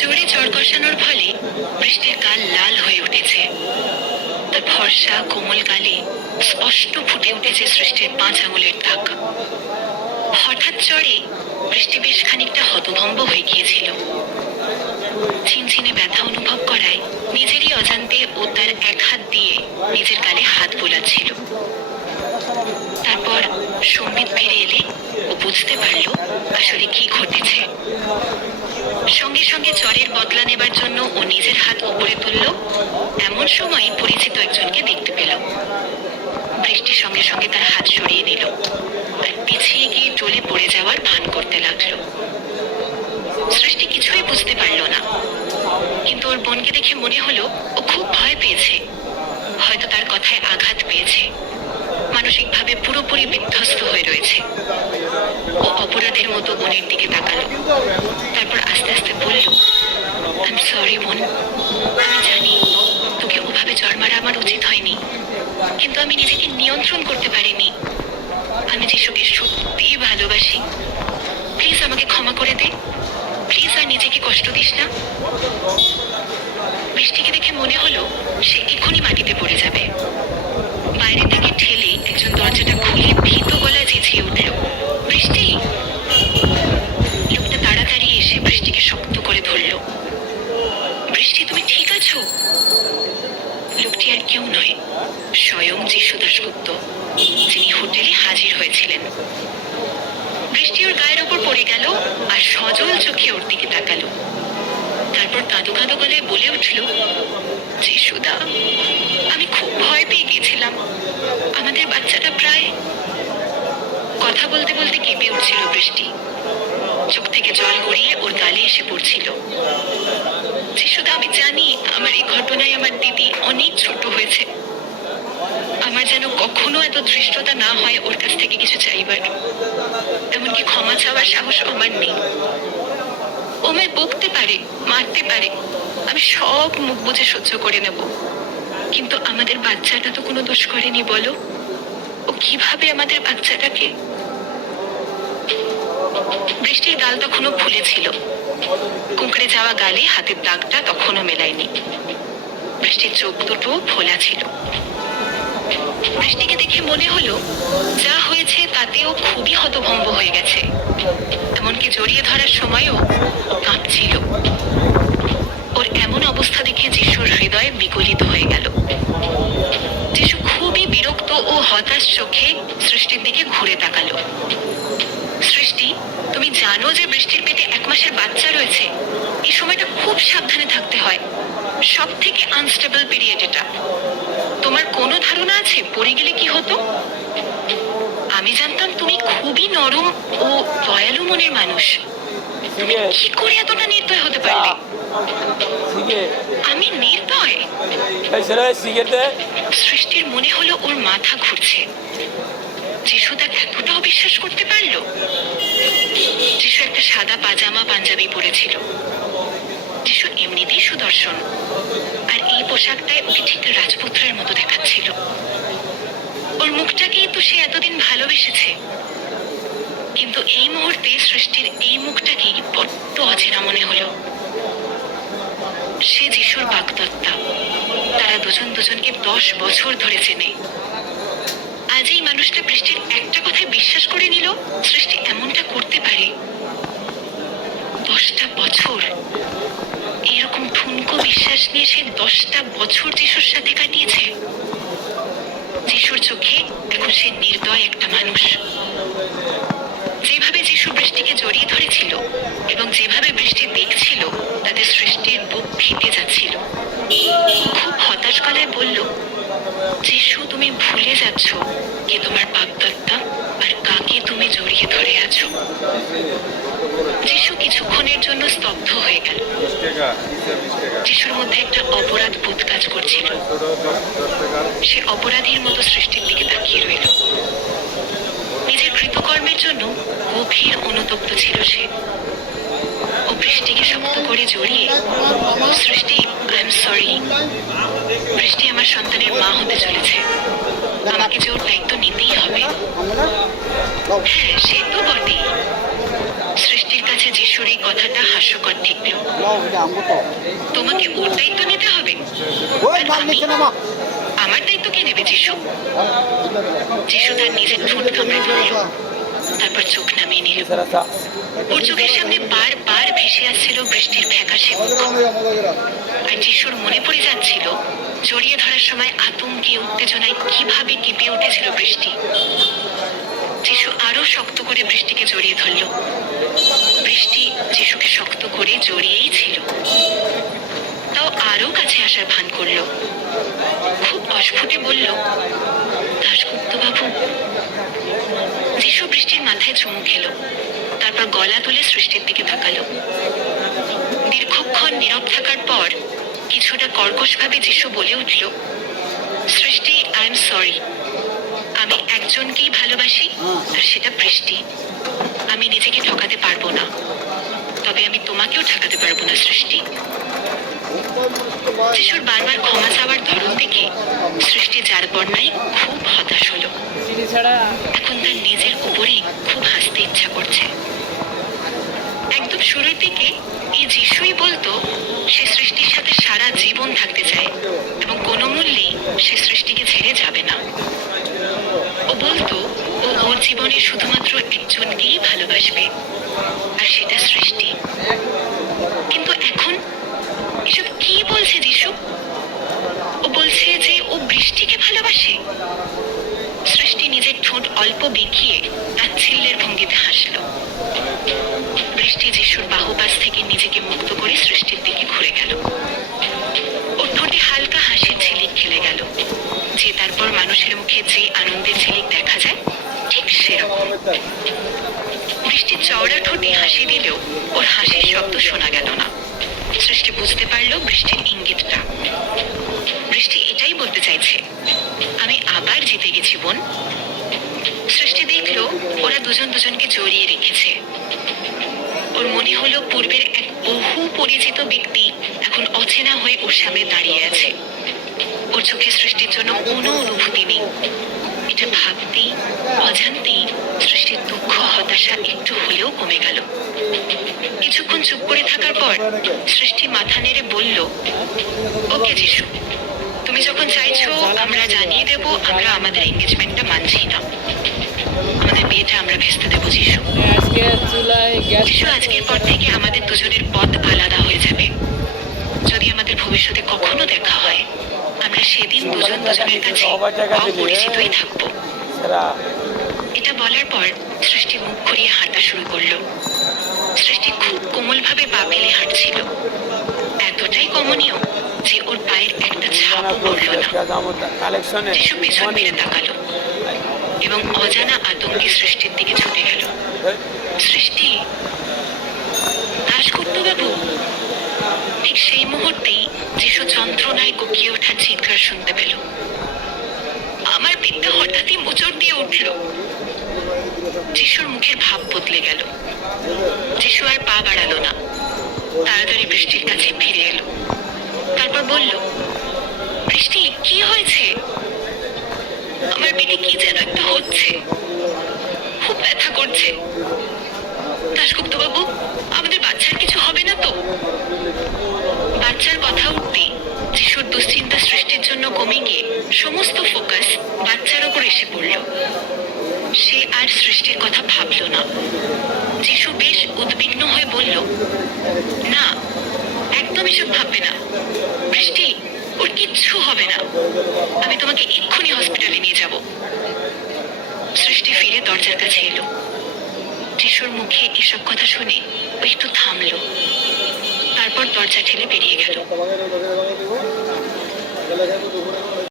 জোরে ঝড় কষানোর ফলে বৃষ্টির গাল লাল হয়ে উঠেছে। তার ফর্সা কোমল গালে স্পষ্ট ফুটে উঠেছে সৃষ্টির 5 আঙুলের দাগ। হঠাৎ জ্বরে বৃষ্টি বেশ খানিকটা হতভম্ব হয়ে গিয়েছিল। ছিনছিনে ব্যথা অনুভব করায় নিজেরই অজান্তে ও তার এক হাত দিয়ে নিজের গালে হাত বোলাচ্ছিল। তারপর সম্বিত ফিরে এলে ও বুঝতে পারল আসলে কি ঘটেছে। সঙ্গে সঙ্গে জ্বরের বদলা নেবার জন্য ও নিজের হাত উপরে তুলল। এমন সময় পরিচিত একজনকে দেখতে পেল। বৃষ্টির সঙ্গে সঙ্গে তার হাত সরিয়ে নিল আর পিছিয়ে গিয়ে টলে পড়ে যাওয়ার ভান করতে লাগলো। সৃষ্টি কিছুই বুঝতে পারল না, কিন্তু ওর বোনকে দেখে মনে হলো ও খুব ভয় পেয়েছে। হয়তো তার কথায় আঘাত পেয়েছে, মানসিকভাবে পুরোপুরি বিধ্বস্ত হয়ে রয়েছে। ও অপরাধের মতো বোনের দিকে তাকালো, তারপর আস্তে আস্তে বলল, আই এম সরি বোন, আমি জানি তোকে ওভাবে জ্বর মারা আমার উচিত হয়নি, কিন্তু আমি নিজেকে নিয়ন্ত্রণ করতে পারিনি। আমি যিশুকে সত্যিই ভালোবাসি, প্লিজ আমাকে ক্ষমা করে দে, প্লিজ আর নিজেকে কষ্ট দিস না। বৃষ্টিকে দেখে মনে হলো সে এক্ষুনি মাটিতে পড়ে যাবে। বাইরে থেকে ঠেলে একজন দরজাটা খুলে ভীত গলায় চেঁচিয়ে উঠল, বৃষ্টি! লোকটা তাড়াতাড়ি এসে বৃষ্টিকে শক্ত করে ধরল। বৃষ্টি, তুমি ঠিক আছো? লোকটি আর কেউ নয়, স্বয়ং যিশু দাশগুপ্ত, যিনি হোটেলে হাজির হয়েছিলেন। বৃষ্টি ওর গায়ের ওপর পড়ে গেল আর সজল চোখে ওর দিকে তাকালো। তারপর কাঁদো কাঁদো গলায় বলে উঠল, যিশুদা, আমি খুব ভয় পেয়ে গেছিলাম। আমাদের বাচ্চাটা প্রায়... কথা বলতে বলতে কেঁপে উঠছিল বৃষ্টি। চোখ থেকে জল গড়িয়ে ওর গালে এসে পড়ছিল। যিশুদা, আমি জানি আমার এই ঘটনায় আমার দিদি অনেক ছোট হয়েছে। আমার যেন কখনো এত ধৃষ্টতা না হয় ওর কাছ থেকে কিছু চাইবার, এমনকি ক্ষমা চাওয়ার সাহস আমার নেই। ও আমায় বকতে পারে, মারতে পারে, আমি সব মুখ বুঝে সহ্য করে নেব, কিন্তু আমাদের বাচ্চাটা তো কোনো দোষ করেনি বলো। ও কিভাবে আমাদের বাচ্চাটাকে... বৃষ্টির গাল তখনও ফুলেছিল, কুঁকড়ে যাওয়া গালে হাতের দাগটা তখনও মেলায়নি। বৃষ্টির চোখ দুটো ফোলা ছিল। বৃষ্টিকে দেখে মনে হলো যা হয়েছে তাতেও খুবই হতভম্ব হয়ে গেছে। এমনকি জড়িয়ে ধরার সময়ও কাঁপছিল। ওর এমন অবস্থা দেখে যিশুর হৃদয় বিগলিত হয়ে গেল। যিশু খুবই বিরক্ত ও হতাশ চোখে সৃষ্টির দিকে ঘুরে তাকালো। সৃষ্টি, তুমি জানো যে বৃষ্টির পেটে 1 মাসের বাচ্চা রয়েছে। এই সময়টা খুব সাবধানে থাকতে হয়, সব থেকে আনস্টেবল পিরিয়ড এটা। তোমার কোনো ধারণা আছে পড়ে গেলে কি হতো? আমি জানতাম তুমি খুবই নরম ও দয়ালু মনের মানুষ। তুমি কি করে এতটা নির্দয় হতে পারলে? আমি নির্দয়? সৃষ্টির মনে হলো ওর মাথা ঘুরছে। যিশু তাকে এতটাও বিশ্বাস করতে পারলো? যিশু একটা সাদা পাজামা পাঞ্জাবি পরেছিল। যিশু এমনিতেই সুদর্শন, আর এই পোশাকটায় ওকে ঠিক রাজপুত্রের মতো দেখাচ্ছিল। ওর মুখটাকেই তো সে এতদিন ভালোবেসেছে, কিন্তু এই মুহূর্তে সৃষ্টির এই মুখটাকেই বড্ড অচেনা মনে হলো। সে যিশুর বাগদত্তা, তারা দুজন দুজনকে 10 বছর ধরে চেনে। আজ এই মানুষটা বৃষ্টির একটা কথায় বিশ্বাস করে নিল সৃষ্টি এমনটা করতে পারে। 10টা বছর এরকম ঠুনকো বিশ্বাস নিয়ে সে 10টা বছর যিশুর সাথে কাটিয়েছে। যিশুর চোখে এখন সে নির্দয় একটা মানুষ। যেভাবে যিশু বৃষ্টিকে জড়িয়ে ধরেছিল এবং যেভাবে বৃষ্টি দেখছিল, তাতে সৃষ্টির বুক ফেটে যাচ্ছিল। খুব হতাশ গলায় বলল, যিশু, তুমি ভুলে যাচ্ছ কে তোমার বাগদত্তা আর কাকে তুমি জড়িয়ে ধরে আছো। যিশু কিছুক্ষণের জন্য স্তব্ধ হয়ে গেল। যিশুর মধ্যে একটা অপরাধ বোধ কাজ করছিল। সে অপরাধীর মতো সৃষ্টির দিকে তাকিয়ে রইল। নিজের কৃতকর্মের জন্য গভীর অনুতপ্ত ছিল সে। ও বৃষ্টিকে শক্ত করে জড়িয়ে, সৃষ্টি, আই এম সরি। বৃষ্টি আমার সন্তানের মা হতে চলেছে, আমাকে যে ওর দায়িত্ব নিতেই হবে। হ্যাঁ, সে তো বটেই। সৃষ্টির কাছে কাছে যিশুর এই কথাটা হাস্যকর ঠেকল। তোমাকে ওর দায়িত্ব নিতে হবে? আর আমি? আমার দায়িত্ব কে নেবে যিশু? যিশু তার নিজের ঠোঁট কামড়ে ধরল, তারপর চোখ নামিয়ে নিল। ওর চোখের সামনে বারবার ভেসে আসছিল বৃষ্টির ফ্যাকাশে মুখ। আর যিশুর মনে পড়ে যাচ্ছিল জড়িয়ে ধরার সময় আতঙ্কে উত্তেজনায় কিভাবে কেঁপে উঠেছিল বৃষ্টি। যিশু আরো শক্ত করে বৃষ্টিকে জড়িয়ে ধরল। বৃষ্টি যিশুকে শক্ত করে জড়িয়েই ছিল, তাও আরো কাছে আসার ভান করলো। খুব অস্ফুটে বলল, দাশগুপ্ত বাবু। যিশু বৃষ্টির মাথায় চুমু খেলো, তারপর গলা তুলে সৃষ্টির দিকে তাকালো। দীর্ঘক্ষণ নীরব থাকার পর কিছুটা কর্কশভাবে যিশু বলে উঠল, সৃষ্টি, আই এম সরি। আমি একজনকেই ভালোবাসি, আর সেটা বৃষ্টি। আমি নিজেকে ঠকাতে পারবো না, তবে আমি তোমাকেও ঠকাতে পারবো না সৃষ্টি। যিশুর বারবার ক্ষমা চাওয়ার ধরন দেখে সৃষ্টি যার বর্ণায় খুব হতাশ হলো। এখন তার নিজের উপরেই খুব হাসতে ইচ্ছা করছে। একদম শুরুর দিকে এই যিশুই বলতো সে সৃষ্টির সাথে সারা জীবন থাকতে চায় এবং কোনো মূল্যেই সে সৃষ্টিকে ছেড়ে যাবে না। ও বলতো ও ওর জীবনে শুধুমাত্র একজনকেই ভালোবাসবে, আর সেটা সৃষ্টি। কিন্তু এখন এসব কি বলছে যিশু? ও বলছে যে ও বৃষ্টিকে ভালোবাসে। সৃষ্টি নিজের ঠোঁট অল্প বেঁকিয়ে তাচ্ছিল্যের ভঙ্গিতে হাসল। বৃষ্টি যিশুর বাহুপাশ থেকে নিজেকে মুক্ত করে সৃষ্টির দিকে ঘুরে গেল। ওর ঠোঁটে হালকা হাসির ঝিলিক খেলে গেল, যে তারপর মানুষের মুখে যে আনন্দের ঝিলিক দেখা যায় ঠিক সেরকম। বৃষ্টির চওড়া ঠোঁটে হাসি দিলেও ওর হাসির শব্দ শোনা গেল না। সৃষ্টি বুঝতে পারল বৃষ্টির ইঙ্গিতটা। বৃষ্টি এটাই বলতে চাইছে, আমি আবার জিতে গেছি বোন। সৃষ্টি দেখলো ওরা দুজন দুজনকে জড়িয়ে রেখেছে। ওর মনে হলো পূর্বের এক বহু পরিচিত ব্যক্তি এখন অচেনা হয়ে ওর সামনে দাঁড়িয়ে আছে। ওর চোখে সৃষ্টির জন্য কোনো অনুভূতি নেই। এটা ভাবতেই অজান্তেই সৃষ্টির দুঃখ হতাশা একটু হলেও কমে গেল। কিছুক্ষণ চুপ করে থাকার পর সৃষ্টি মাথা নেড়ে বলল, ওকে যিশু, তুমি যখন চাইছো আমরা জানিয়ে দেব আমরা আমাদের এঙ্গেজমেন্টটা মানছি না। আমাদের বিয়েটা আমরা ভেস্তে দেবো যিশু। যিশু, আজকের পর থেকে আমাদের দুজনের পথ আলাদা হয়ে যাবে। যদি আমাদের ভবিষ্যতে কখনো দেখা হয়, আমরা সেদিন দুজন দুজনের কাছে অপরিচিতই থাকবো। এটা বলার পর সৃষ্টি মুখ ঘুরিয়ে হাঁটা শুরু করলো। সৃষ্টি খুব কোমলভাবে পা ফেলে হাঁটছিল, এতটাই কমনীয় যে ওর পায়ের একটা ছাপও পড়ল না। যিশু পেছন ফিরে তাকালো এবং অজানা আতঙ্কে সৃষ্টির দিকে ছুটে গেল। সৃষ্টি, দাশগুপ্ত বাবু। ঠিক সেই মুহূর্তেই যিশু যন্ত্রণায় কুকিয়ে ওঠার চিৎকার শুনতে পেল। আমার পিঠটা হঠাৎই মোচড় দিয়ে উঠল। যিশুর মুখের ভাব বদলে গেল। যিশু আর পা বাড়ালো না, তাড়াতাড়ি বৃষ্টির কাছে ফিরে এলো। তারপর বলল, বৃষ্টি, কি হয়েছে? আমার পেটে কি যেন একটা হচ্ছে, খুব ব্যথা করছে। দাশগুপ্ত বাবু, আমাদের বাচ্চার কিছু হবে না তো? বাচ্চার কথা উঠতেই যিশুর দুশ্চিন্তা সৃষ্টির জন্য কমে গিয়ে সমস্ত ফোকাস বাচ্চার ওপর এসে পড়ল। সে আর সৃষ্টির কথা ভাবল না। যিশু বেশ উদ্বিগ্ন হয়ে বলল, না, একদম এসব ভাববে না বৃষ্টি, ওর কিচ্ছু হবে না। আমি তোমাকে এক্ষুনি হসপিটালে নিয়ে যাব। সৃষ্টি ফিরে দরজার কাছে এলো। যিশুর মুখে এসব কথা শুনে ও একটু থামলো, তারপর দরজা ঠেলে বেরিয়ে গেল।